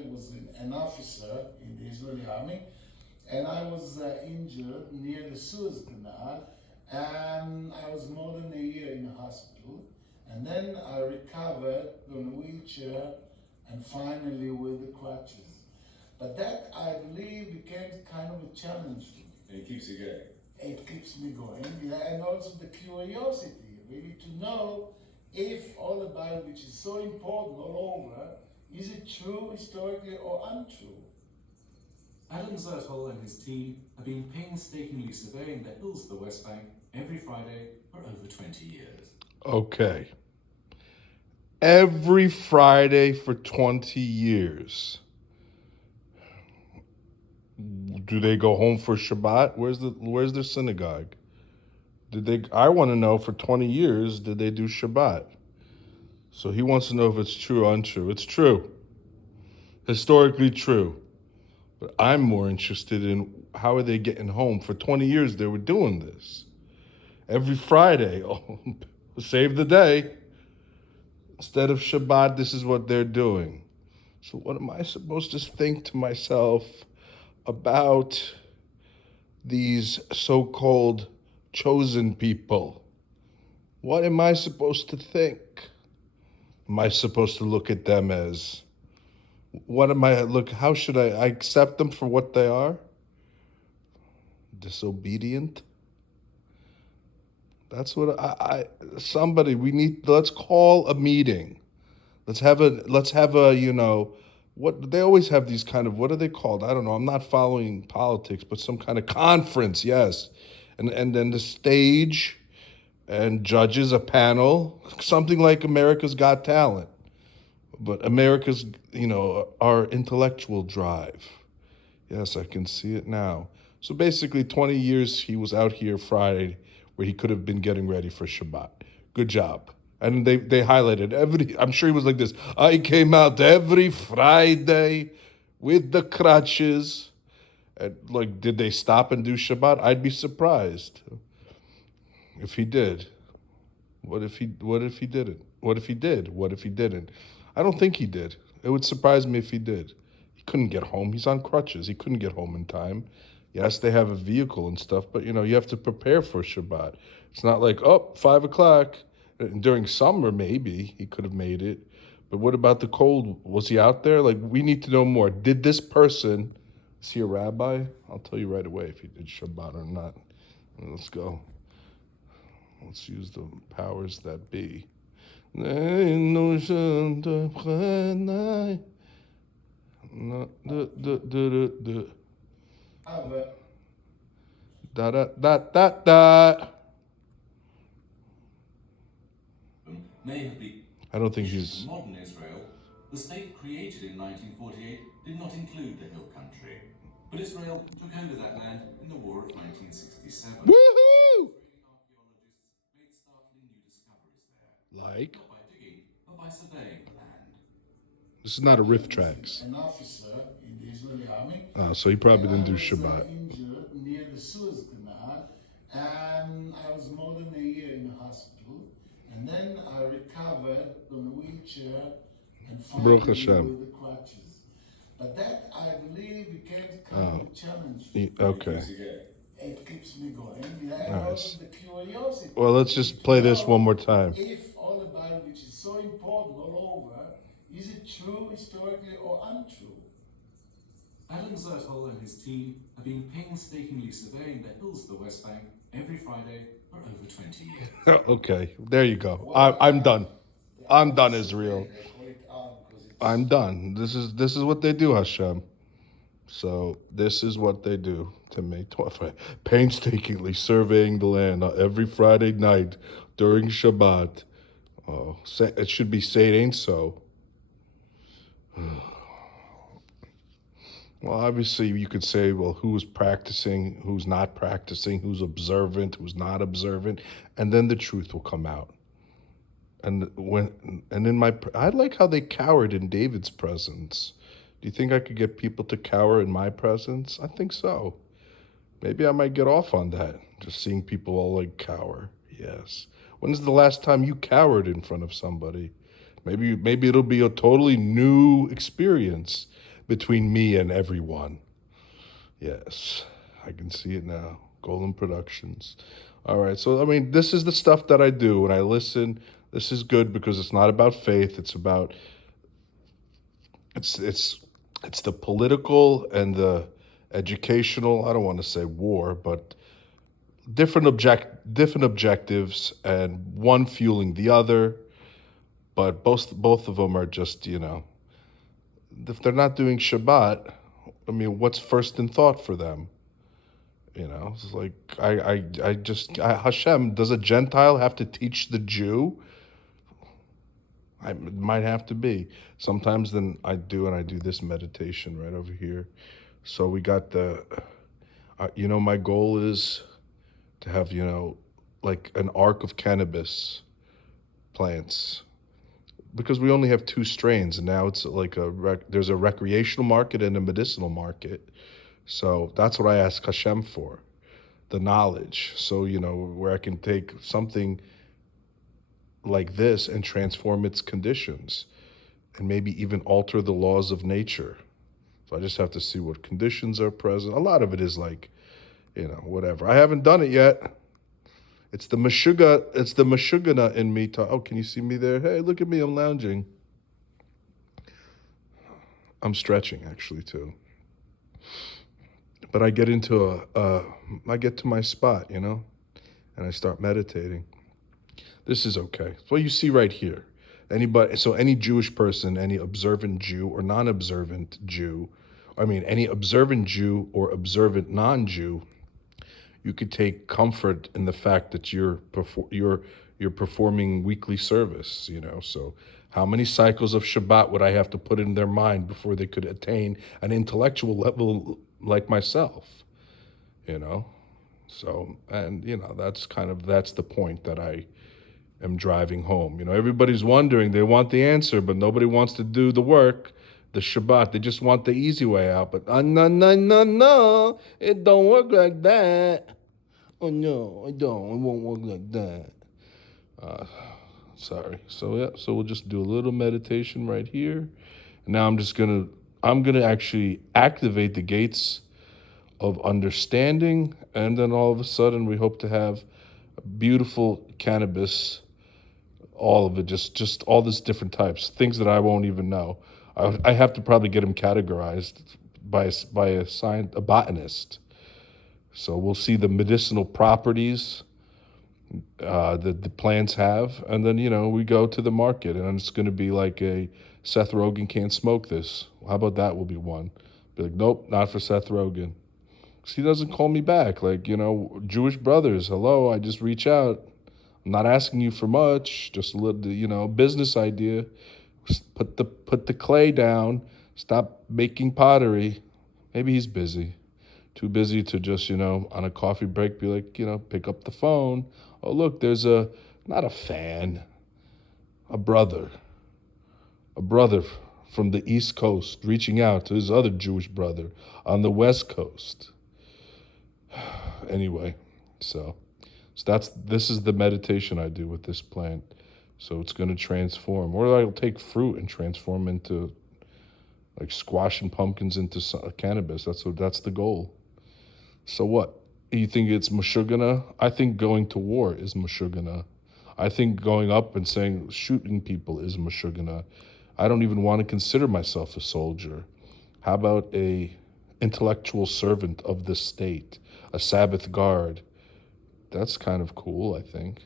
I was an officer in the Israeli army, and I was injured near the Suez Canal, and I was more than a year in a hospital. And then I recovered on a wheelchair and finally with the crutches. But that, I believe, became kind of a challenge for me. And it keeps you going. It keeps me going, and also the curiosity, really, to know if all the Bible, which is so important all over, is it true historically or untrue? Adam Zertol and his team have been painstakingly surveying the hills of the West Bank every Friday for over 20 years. Okay. Every Friday for 20 years. Do they go home for Shabbat? Where's their synagogue? I want to know, for 20 years, did they do Shabbat? So he wants to know if it's true or untrue. It's true. Historically true. But I'm more interested in how are they getting home? For 20 years they were doing this. Every Friday, save the day. Instead of Shabbat, this is what they're doing. So what am I supposed to think to myself about these so-called chosen people? What am I supposed to think? Am I supposed to look at them as, how should I accept them for what they are? Disobedient? That's what let's call a meeting. Let's have a, what they always have these kind of, what are they called? I don't know. I'm not following politics, but some kind of conference, yes. And then the stage and judges, a panel, something like America's Got Talent. But America's, our intellectual drive. Yes, I can see it now. So basically 20 years he was out here Friday where he could have been getting ready for Shabbat. Good job. And they highlighted I'm sure he was like this. I came out every Friday with the crutches. And did they stop and do Shabbat? I'd be surprised if he did. What if he didn't? What if he did? What if he didn't? I don't think he did. It would surprise me if he did. He couldn't get home. He's on crutches. He couldn't get home in time. Yes, they have a vehicle and stuff, but you have to prepare for Shabbat. It's not like, 5 o'clock. During summer, maybe he could have made it. But what about the cold? Was he out there? We need to know more. Did this person, is he a rabbi? I'll tell you right away if he did Shabbat or not. Let's go. Let's use the powers that be. Da da da da da. May have been. I don't think he's. Modern Israel, the state created in 1948 did not include the Hill Country, but Israel took over that land in the War of 1967. Woohoo! Archaeologists made startling new discoveries there. Like? Not by digging, but by surveying the land. This is not a riff tracks. An officer in the Israeli army. So he probably didn't do I was Shabbat. injured near the Suez Canal, and I was more than a year in a hospital. And then I recovered on a wheelchair and finally Baruch Hashem. with the crutches. But that, I believe, became kind of a challenge. Okay. It keeps me going. And Nice. also the curiosity. Well, let's just play this one more time. If all the Bible, which is so important all over, is it true historically or untrue? Adam Zertol and his team have been painstakingly surveying the hills of the West Bank every Friday for over 20 years. Okay, there you go. I'm done. I'm done, Israel. I'm done. This is what they do, Hashem. So this is what they do to me. Painstakingly surveying the land every Friday night during Shabbat. Oh, it should be say it ain't so. Well, obviously you could say, well, who's practicing, who's not practicing, who's observant, who's not observant, and then the truth will come out. I like how they cowered in David's presence. Do you think I could get people to cower in my presence? I think so. Maybe I might get off on that, just seeing people all cower. Yes. When's the last time you cowered in front of somebody? Maybe it'll be a totally new experience. between me and everyone. Yes, I can see it now. Golem Productions. All right, so I mean, this is the stuff that I do when I listen. This is good because it's not about faith. It's about it's the political and the educational. I don't want to say war, but different objectives, and one fueling the other. But both of them are just, if they're not doing Shabbat, I mean, what's first in thought for them? It's like Hashem, does a Gentile have to teach the Jew? It might have to be. Sometimes then I do this meditation right over here. So we got my goal is to have, like an arc of cannabis plants, because we only have 2 strains, and now it's like there's a recreational market and a medicinal market. So that's what I ask Hashem for, the knowledge. So, where I can take something like this and transform its conditions and maybe even alter the laws of nature. So I just have to see what conditions are present. A lot of it is like, whatever. I haven't done it yet. It's the Meshugana in me. Can you see me there? Hey, look at me, I'm lounging. I'm stretching actually too. But I get into I get to my spot, and I start meditating. This is okay. So you see right here, any Jewish person, any observant Jew or non-observant Jew, any observant Jew or observant non-Jew, you could take comfort in the fact that you're performing weekly service, So how many cycles of Shabbat would I have to put in their mind before they could attain an intellectual level like myself, So, and, that's the point that I am driving home. Everybody's wondering, they want the answer, but nobody wants to do the work, the Shabbat. They just want the easy way out. But no, it don't work like that. Oh no, it won't work like that. Sorry. So we'll just do a little meditation right here. Now I'm gonna actually activate the gates of understanding, and then all of a sudden we hope to have beautiful cannabis, all of it, just all these different types, things that I won't even know. I have to probably get them categorized by a botanist. So we'll see the medicinal properties that the plants have, and then we go to the market, and it's going to be like a Seth Rogen can't smoke this. How about that? Will be one. Be like, nope, not for Seth Rogen. Because he doesn't call me back. Like, Jewish brothers, hello, I just reach out. I'm not asking you for much, just a little, business idea. Put the clay down, stop making pottery. Maybe he's busy. Too busy to just, on a coffee break, be like, pick up the phone. Oh, look, there's not a fan, a brother from the East Coast reaching out to his other Jewish brother on the West Coast. Anyway, so this is the meditation I do with this plant. So it's going to transform, or I'll take fruit and transform into like squash and pumpkins into cannabis. That's the goal. So what? You think it's Meshugana? I think going to war is Meshugana. I think going up and shooting people is Meshugana. I don't even want to consider myself a soldier. How about a intellectual servant of the state, a Sabbath guard? That's kind of cool, I think.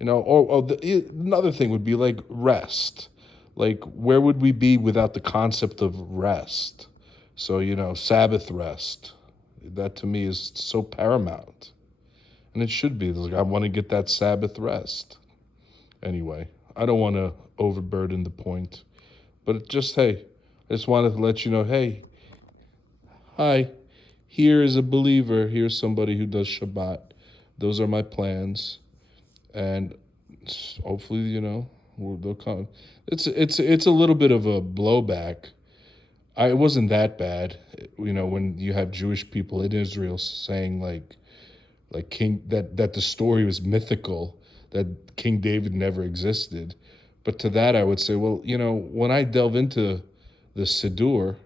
Another thing would be like rest. Like, where would we be without the concept of rest? So, Sabbath rest. That to me is so paramount. And it should be. Like, I want to get that Sabbath rest. Anyway, I don't want to overburden the point. But just, hey, I just wanted to let you know, hey, hi, here is a believer. Here's somebody who does Shabbat. Those are my plans. And hopefully, they'll come. It's a little bit of a blowback. It wasn't that bad, when you have Jewish people in Israel saying like King that the story was mythical, that King David never existed. But to that I would say, well, when I delve into the Siddur,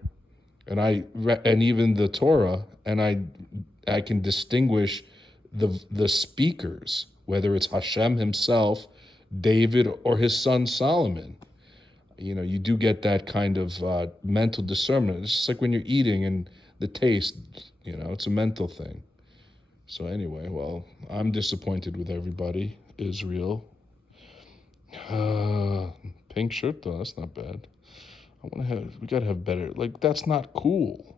and even the Torah, and I can distinguish the speakers, whether it's Hashem himself, David, or his son Solomon. You do get that kind of mental discernment. It's just like when you're eating and the taste, it's a mental thing. So anyway, well, I'm disappointed with everybody. Israel. Pink shirt though, that's not bad. We gotta have better, like, that's not cool.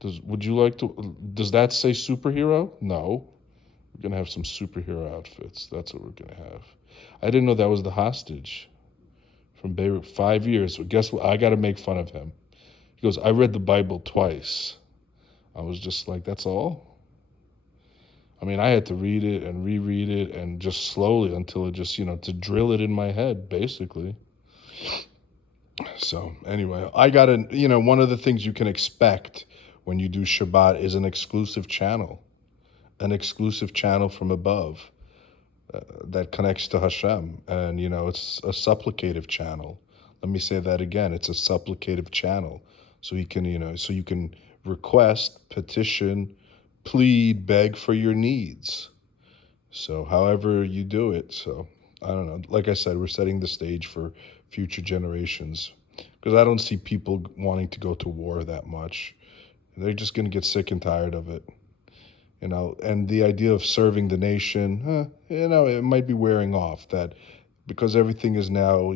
Does that say superhero? No. We're gonna have some superhero outfits. That's what we're gonna have. I didn't know that was the hostage from Beirut. 5 years. So guess what? I gotta make fun of him. He goes, I read the Bible twice. I was just like, that's all? I mean, I had to read it and reread it and just slowly until it just, to drill it in my head, basically. So anyway, one of the things you can expect when you do Shabbat is an exclusive channel from above that connects to Hashem. And, it's a supplicative channel. Let me say that again. It's a supplicative channel. So you can request, petition, plead, beg for your needs. So however you do it. So I don't know. Like I said, we're setting the stage for future generations, because I don't see people wanting to go to war that much. They're just going to get sick and tired of it. And the idea of serving the nation, it might be wearing off, that because everything is now,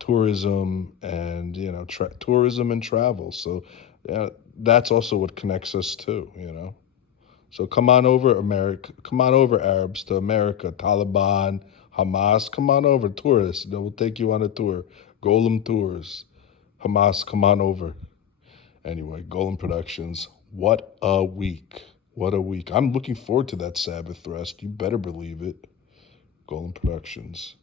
tourism and, tourism and travel. So that's also what connects us too, So come on over, America. Come on over, Arabs, to America. Taliban, Hamas, come on over, tourists. We'll take you on a tour. Golem Tours. Hamas, come on over. Anyway, Golem Productions. What a week. What a week. I'm looking forward to that Sabbath rest. You better believe it. Golem Productions.